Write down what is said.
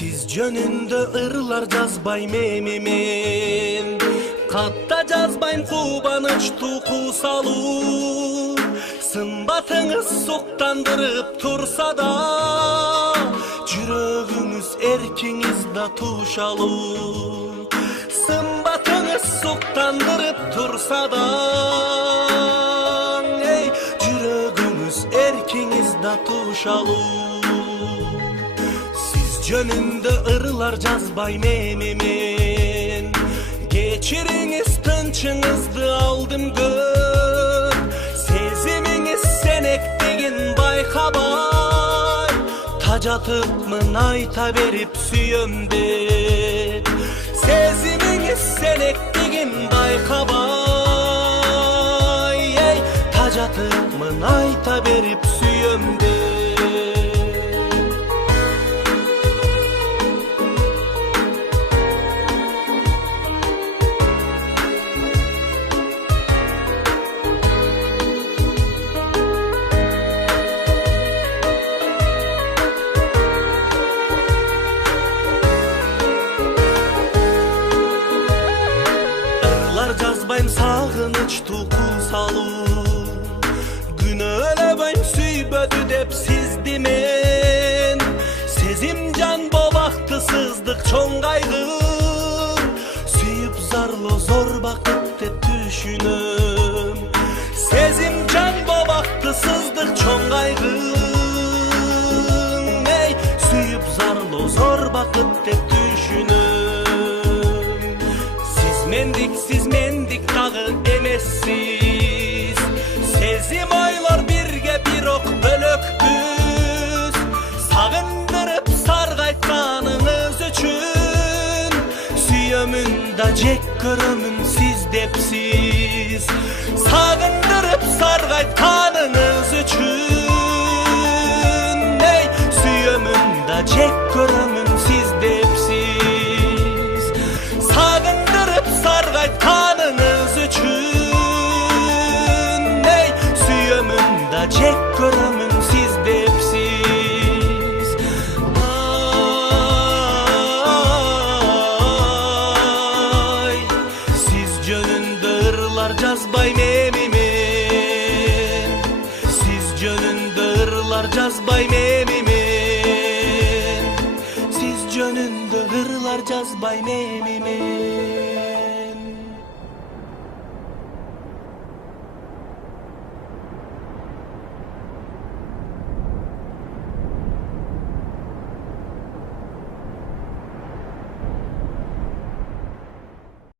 Siz jönünde ırlar жазбайм эми мен, катта жазбайм кубаныч туку салуу. Сымбатыңыз суктандырып турса да, жүрөгүңүз эркиңиз да тушалуу. Сымбатыңыз суктандырып турса да, жүрөгүңүз эркиңиз да тушалуу. Жөнүндө ырлар жазбайм эми мен, кечириңиз тынчыңызды алдым көп. Сезимиңиз сенектигин байкабай, тажатыпмын айта берип сүйөм деп. Сезимиңиз сенектигин байкабай, тажатыпмын айта берип сүйөм деп. Жазбайм сагыныч туку салуу, күнөөлөбөйм сүйбөдү деп сизди мен. Сезим жан бобакты сыздык чоң кайгы, сүйүп зарлоо зор бакыт деп түшүнөм. Сезим жан бобакты сыздык чоң кайгы, сүйүп зарлоо зор бакыт деп түшүнөм. Siz mendik dağı emessiz, sezim oylor birge bir ok bölökbüz. Sagındırıp sargaytkanыңыз üçün, süyömün da jek körömün siz depsiz. Sagındırıp sargaytkanыңыз üçün, süyömün da jek körömün siz depsiz. Sagındırıp sargaytkanыңыз üçün, süyömün da jek körömün siz depsiz. Ay, siz jönündө ırlar жазбайм эми мен, siz jönündө ırlar жазбайм эми мен, siz jönündө ырlar жазбайм эми мен.